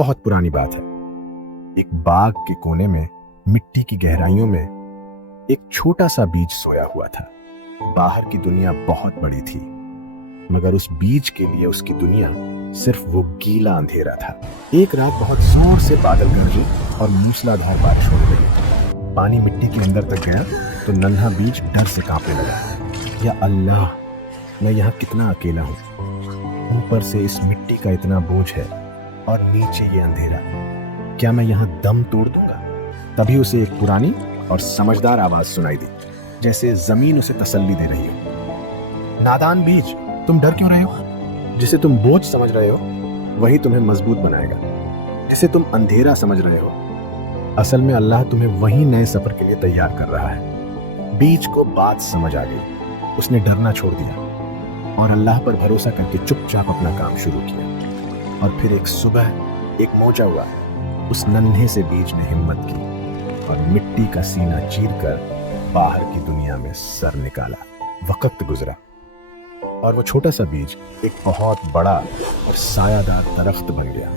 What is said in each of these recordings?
बहुत पुरानी बात है। एक बाग के कोने में मिट्टी की गहराइयों में एक छोटा सा बीज सोया हुआ था। बाहर की दुनिया बहुत बड़ी थी, मगर उस बीज के लिए उसकी दुनिया सिर्फ वो गीला अंधेरा था। एक रात बहुत जोर से बादल गरजे और मूसलाधार बारिश होने लगी। पानी मिट्टी के अंदर तक गया तो नन्हा बीज डर से कांपने लगा। या अल्लाह, मैं यहाँ कितना अकेला हूँ। ऊपर से इस मिट्टी का इतना बोझ है और नीचे ये अंधेरा। क्या मैं यहाँ दम तोड़ दूंगा? तभी उसे एक पुरानी और समझदार आवाज सुनाई दी, जैसे जमीन उसे तसल्ली दे रही हो। नादान बीज, तुम डर क्यों रहे हो? जिसे तुम बोझ समझ रहे हो वही तुम्हें मजबूत बनाएगा। जिसे तुम अंधेरा समझ रहे हो, असल में अल्लाह तुम्हें वही नए सफर के लिए तैयार कर रहा है। बीज को बात समझ आ गई। उसने डरना छोड़ दिया और अल्लाह पर भरोसा करके चुपचाप अपना काम शुरू किया। और फिर एक सुबह एक मौजा हुआ। उस नन्हे से बीज ने हिम्मत की और मिट्टी का सीना चीरकर बाहर की दुनिया में सर निकाला। वक्त गुजरा और वो छोटा सा बीज एक बहुत बड़ा और सायादार दरख्त बन गया।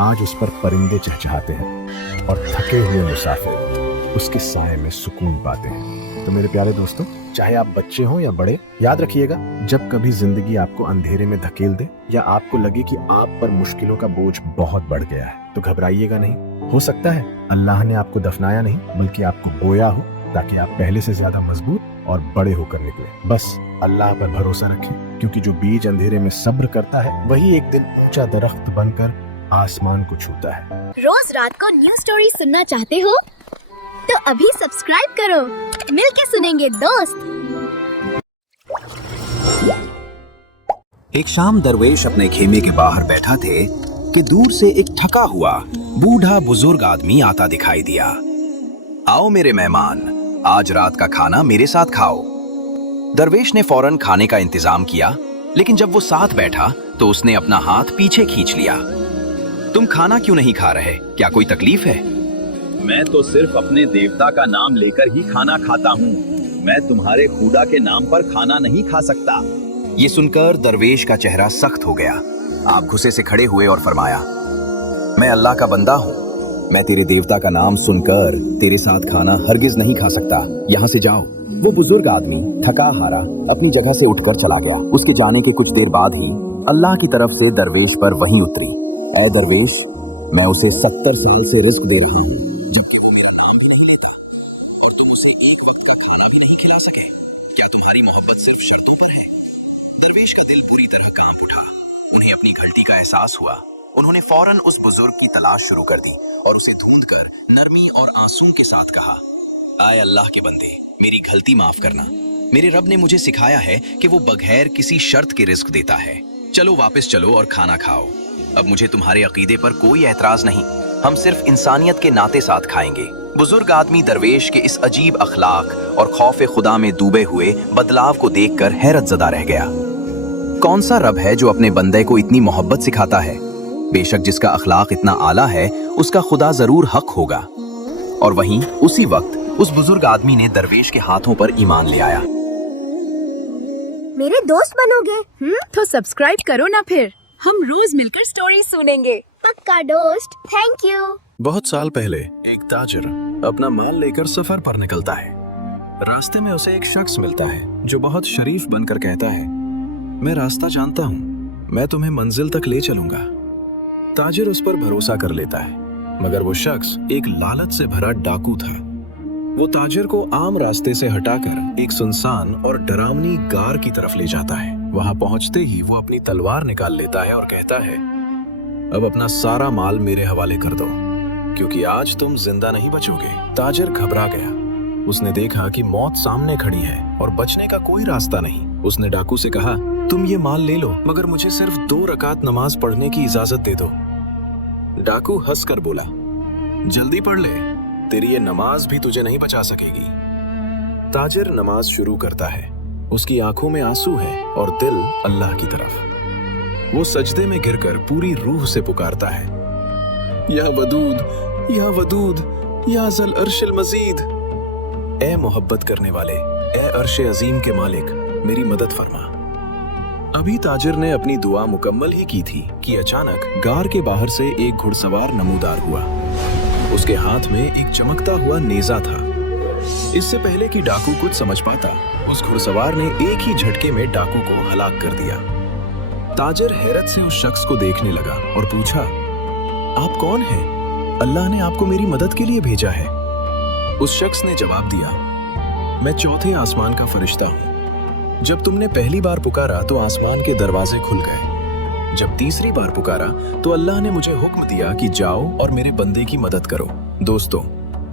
आज उस पर परिंदे चहचहाते हैं और थके हुए मुसाफिर उसके साए में सुकून पाते हैं। तो मेरे प्यारे दोस्तों, चाहे आप बच्चे हों या बड़े, याद रखिएगा, जब कभी जिंदगी आपको अंधेरे में धकेल दे या आपको लगे कि आप पर मुश्किलों का बोझ बहुत बढ़ गया है, तो घबराइएगा नहीं। हो सकता है अल्लाह ने आपको दफनाया नहीं, बल्कि आपको बोया हो, ताकि आप पहले से ज्यादा मजबूत और बड़े होकर निकले। बस अल्लाह पर भरोसा रखें, क्योंकि जो बीज अंधेरे में सब्र करता है वही एक दिन ऊंचा दरख्त बनकर आसमान को छूता है। रोज रात को न्यूज स्टोरी सुनना चाहते हो तो अभी सब्सक्राइब करो। मिलके सुनेंगे दोस्त। एक शाम दरवेश अपने खेमे के बाहर बैठा थे कि दूर से एक थका हुआ बूढ़ा बुजुर्ग आदमी आता दिखाई दिया। आओ मेरे मेहमान, आज रात का खाना मेरे साथ खाओ। दरवेश ने फौरन खाने का इंतजाम किया, लेकिन जब वो साथ बैठा तो उसने अपना हाथ पीछे खींच लिया। तुम खाना क्यों नहीं खा रहे? क्या कोई तकलीफ है? मैं तो सिर्फ अपने देवता का नाम लेकर ही खाना खाता हूँ। मैं तुम्हारे खुदा के नाम पर खाना नहीं खा सकता। ये सुनकर दरवेश का चेहरा सख्त हो गया। आप गुस्से से खड़े हुए और फरमाया, मैं अल्लाह का बंदा हूँ। मैं तेरे देवता का नाम सुनकर तेरे साथ खाना हरगिज नहीं खा सकता। यहाँ से जाओ। वो बुजुर्ग आदमी थका हारा अपनी जगह से उठकर चला गया। उसके जाने के कुछ देर बाद ही अल्लाह की तरफ से दरवेश पर वही उतरी, ऐ दरवेश, मैं उसे 70 साल से रिस्क दे रहा हूँ, जबकि वो मेरा नाम भी नहीं लेता, और तुम उसे एक वक्त का खाना भी नहीं खिला सके। क्या तुम्हारी मोहब्बत सिर्फ शर्तों पर है? दरवेश का दिल पूरी तरह कांप उठा। उन्हें अपनी गलती का एहसास हुआ। उन्होंने फौरन उस बुजुर्ग की तलाश शुरू कर दी और उसे ढूंढकर नरमी और आंसू के साथ कहा, आए अल्लाह के बंदे, मेरी गलती माफ करना। मेरे रब ने मुझे सिखाया है कि वो बगैर किसी शर्त के रिस्क देता है। चलो वापस चलो और खाना खाओ। अब मुझे तुम्हारे अकीदे पर कोई एतराज नहीं। हम सिर्फ इंसानियत के नाते साथ खाएंगे। बुजुर्ग आदमी दरवेश के इस अजीब अखलाक और खौफ खुदा में डूबे हुए बदलाव को देखकर हैरत ज़दा रह गया। कौन सा रब है जो अपने बंदे को इतनी मोहब्बत सिखाता है? बेशक जिसका अखलाक इतना आला है, उसका खुदा जरूर हक होगा। और वहीं उसी वक्त उस बुजुर्ग आदमी ने दरवेश के हाथों पर ईमान ले आया। मेरे दोस्त बनोगे? तो सब्सक्राइब करो ना फिर। हम रोज मिलकर स्टोरी सुनेंगे। पक्का दोस्त, थैंक यू। बहुत साल पहले एक ताजिर अपना माल लेकर सफर पर निकलता है। रास्ते में उसे एक शख्स मिलता है जो बहुत शरीफ बनकर कहता है, मैं रास्ता जानता हूँ, मैं तुम्हें मंजिल तक ले चलूंगा। ताजिर उस पर भरोसा कर लेता है, मगर वो शख्स एक लालच से भरा डाकू था। वो ताजिर को आम रास्ते से हटाकर एक सुनसान और डरावनी गार की तरफ ले जाता है। वहां पहुंचते ही वो अपनी तलवार निकाल लेता है और कहता है, अब अपना सारा माल मेरे हवाले कर दो, क्योंकि आज तुम जिंदा नहीं बचोगे। ताजिर घबरा गया। उसने देखा कि मौत सामने खड़ी है और बचने का कोई रास्ता नहीं। उसने डाकू से कहा, तुम ये माल ले लो, मगर मुझे सिर्फ 2 रकात नमाज पढ़ने की इजाजत दे दो। डाकू हंसकर बोला, जल्दी पढ़ ले, तेरी ये नमाज भी तुझे नहीं बचा सकेगी। ताजिर नमाज शुरू करता है। उसकी आंखों में आंसू है और दिल अल्लाह की तरफ। वो सजदे में गिरकर पूरी रूह से पुकारता है, या वदूद, या वदूद, या ज़ल अर्शिल मजीद। ए मोहब्बत करने वाले, ए अर्श अजीम के मालिक, मेरी मदद फरमा। अभी ताजिर ने अपनी दुआ मुकम्मल ही की थी कि अचानक गार के बाहर से एक घुड़सवार नमूदार हुआ। उसके हाथ में एक चमकता हुआ नेजा था। इससे पहले कि डाकू कुछ समझ पाता, उस घुड़सवार ने एक ही झटके में डाकू को हलाक कर दिया। ताजिर हैरत से उस शख्स को देखने लगा और पूछा, आप कौन हैं? अल्लाह ने आपको मेरी मदद के लिए भेजा है। उस शख्स ने जवाब दिया, मैं चौथे आसमान का फरिश्ता हूँ। जब तुमने पहली बार पुकारा तो आसमान के दरवाजे खुल गए। जब तीसरी बार पुकारा तो अल्लाह ने मुझे हुक्म दिया कि जाओ और मेरे बंदे की मदद करो। दोस्तों,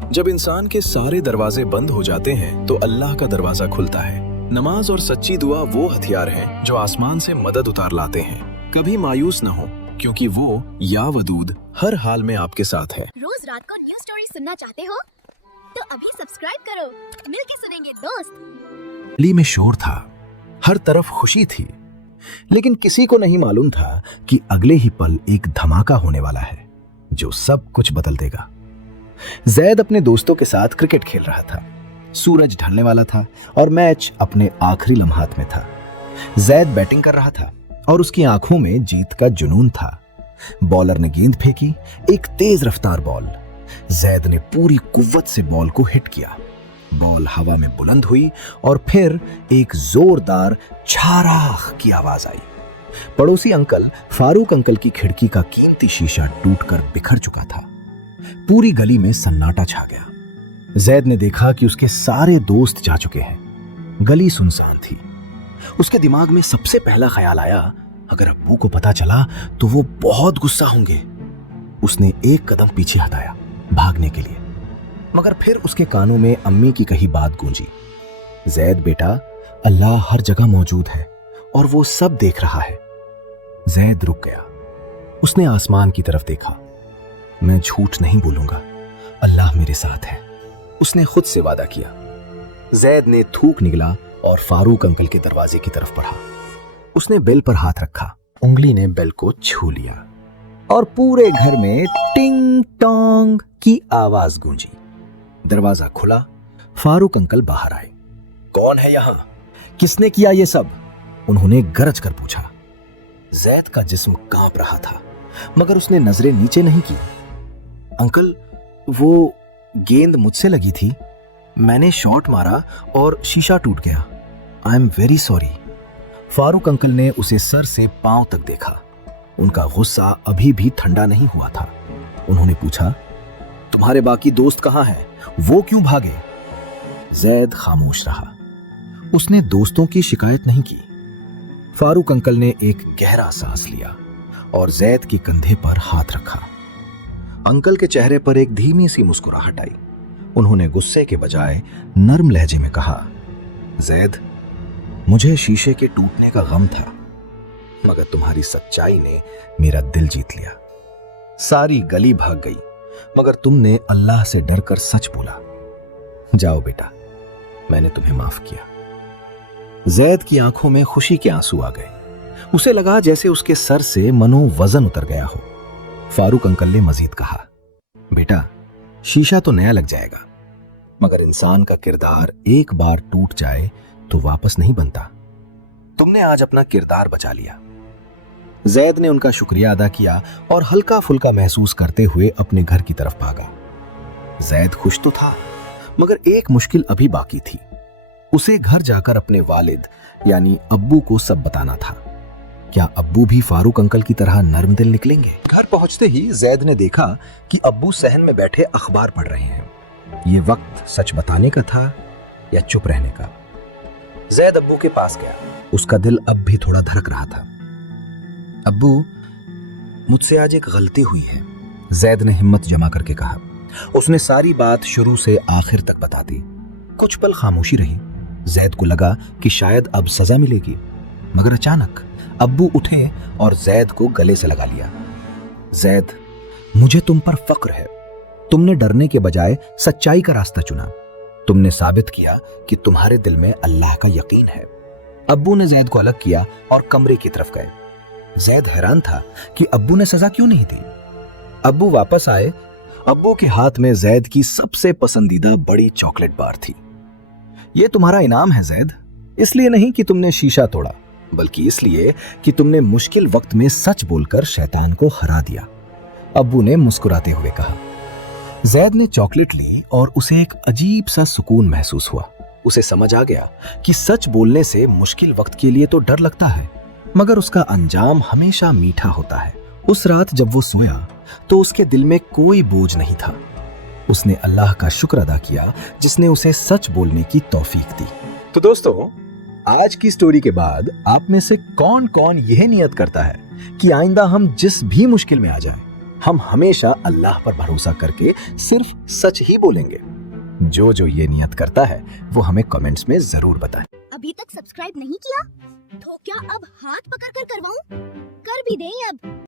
जब इंसान के सारे दरवाजे बंद हो जाते हैं तो अल्लाह का दरवाजा खुलता है। नमाज और सच्ची दुआ वो हथियार हैं जो आसमान से मदद उतार लाते हैं। कभी मायूस न हो, क्योंकि वो या वदूद हर हाल में आपके साथ है। रोज रात को न्यूज स्टोरी सुनना चाहते हो तो अभी सब्सक्राइब करो, मिलके सुनेंगे दोस्त। गली में शोर था, हर तरफ खुशी थी, लेकिन किसी को नहीं मालूम था कि अगले ही पल एक धमाका होने वाला है जो सब कुछ बदल देगा। जैद अपने दोस्तों के साथ क्रिकेट खेल रहा था। सूरज ढलने वाला था और मैच अपने आखिरी लम्हात में था। जैद बैटिंग कर रहा था और उसकी आंखों में जीत का जुनून था। बॉलर ने गेंद फेंकी, एक तेज रफ्तार बॉल। जैद ने पूरी कुव्वत से बॉल को हिट किया। बॉल हवा में बुलंद हुई और फिर एक जोरदार छाराख की आवाज आई। पड़ोसी अंकल फारूक अंकल की खिड़की का कीमती शीशा टूटकर बिखर चुका था। पूरी गली में सन्नाटा छा गया। जैद ने देखा कि उसके सारे दोस्त जा चुके हैं। गली सुनसान थी। उसके दिमाग में सबसे पहला ख्याल आया, अगर अब्बू को पता चला तो वो बहुत गुस्सा होंगे। उसने एक कदम पीछे हटाया भागने के लिए, मगर फिर उसके कानों में अम्मी की कही बात गूंजी, जैद बेटा, अल्लाह हर जगह मौजूद है और वो सब देख रहा है। जैद रुक गया। उसने आसमान की तरफ देखा। मैं झूठ नहीं बोलूंगा, अल्लाह मेरे साथ है, उसने खुद से वादा किया। जैद ने थूक निगला और फारूक अंकल के दरवाजे की तरफ बढ़ा। उसने बेल पर हाथ रखा, उंगली ने बेल को छू लिया और पूरे घर में टिंग टोंग की आवाज गूंजी। दरवाजा खुला, फारूक अंकल बाहर आए। कौन है यहां? किसने किया ये सब? उन्होंने गरज कर पूछा। जैद का जिस्म कांप रहा था, मगर उसने नजरें नीचे नहीं की। अंकल, वो गेंद मुझसे लगी थी, मैंने शॉट मारा और शीशा टूट गया। I am very sorry. Farooq uncle ने उसे सर से पांव तक देखा। उनका गुस्सा अभी भी ठंडा नहीं हुआ था। उन्होंने पूछा, तुम्हारे बाकी दोस्त कहां हैं? वो क्यों भागे? जैद खामोश रहा। उसने दोस्तों की शिकायत नहीं की। फारूक अंकल ने एक गहरा सांस लिया और जैद के कंधे पर हाथ रखा। अंकल के चेहरे पर एक धीमी सी मुस्कुराहट आई। उन्होंने गुस्से के बजाय नर्म लहजे में कहा, जैद, मुझे शीशे के टूटने का गम था, मगर तुम्हारी सच्चाई ने मेरा दिल जीत लिया। सारी गली भाग गई, मगर तुमने अल्लाह से डरकर सच बोला। जाओ बेटा, मैंने तुम्हें माफ किया। जैद की आंखों में खुशी के आंसू आ गए। उसे लगा जैसे उसके सर से मनो वजन उतर गया हो। फारूक अंकल ने मजीद कहा, बेटा, शीशा तो नया लग जाएगा, मगर इंसान का किरदार एक बार टूट जाए तो वापस नहीं बनता। तुमने आज अपना किरदार बचा लिया। जैद ने उनका शुक्रिया अदा किया और हल्का फुल्का महसूस करते हुए अपने घर की तरफ भागा। जैद खुश तो था, मगर एक मुश्किल अभी बाकी थी। उसे घर जाकर अपने वालिद यानी अब्बू को सब बताना था। क्या अब्बू भी फारूक अंकल की तरह नर्म दिल निकलेंगे? घर पहुंचते ही जैद ने देखा कि अब्बू सहन में बैठे अखबार पढ़ रहे हैं। ये वक्त सच बताने का था या चुप रहने का? जैद अब्बू के पास गया। उसका दिल अब भी थोड़ा धड़क रहा था। अब्बू, मुझसे आज एक गलती हुई है, जैद ने हिम्मत जमा करके कहा। उसने सारी बात शुरू से आखिर तक बता दी। कुछ पल खामोशी रही। जैद को लगा कि शायद अब सजा मिलेगी, मगर अचानक अब्बू उठे और जैद को गले से लगा लिया। जैद, मुझे तुम पर फक्र है। तुमने डरने के बजाय सच्चाई का रास्ता चुना। तुमने साबित किया कि तुम्हारे दिल में अल्लाह का यकीन है। अब्बू ने जैद को अलग किया और कमरे की तरफ गए। जैद हैरान था कि अब्बू ने सजा क्यों नहीं दी। अब्बू वापस आए। अब्बू के हाथ में जैद की सबसे पसंदीदा बड़ी चॉकलेट बार थी। यह तुम्हारा इनाम है जैद, इसलिए नहीं कि तुमने शीशा तोड़ा, बल्कि इसलिए कि तुमने मुश्किल वक्त में सच बोलकर शैतान को हरा दिया। अब्बू ने मुस्कुराते हुए कहा। जैद ने चॉकलेट ली और उसे एक अजीब सा सुकून महसूस हुआ। उसे समझ आ गया कि सच बोलने से मुश्किल वक्त के लिए तो डर लगता है, मगर उसका अंजाम हमेशा मीठा होता है। उस रात जब वो सोया तो उसके दिल में कोई बोझ नहीं था। उसने अल्लाह का शुक्र अदा किया जिसने उसे सच बोलने की तौफीक दी। तो दोस्तों, आज की स्टोरी के बाद आप में से कौन कौन यह नियत करता है कि आइंदा हम जिस भी मुश्किल में आ जाएं, हम हमेशा अल्लाह पर भरोसा करके सिर्फ सच ही बोलेंगे? जो ये नियत करता है वो हमें कमेंट्स में जरूर बताएं। अभी तक सब्सक्राइब नहीं किया तो क्या अब हाथ पकड़ कर करवाऊं? कर भी दें अब।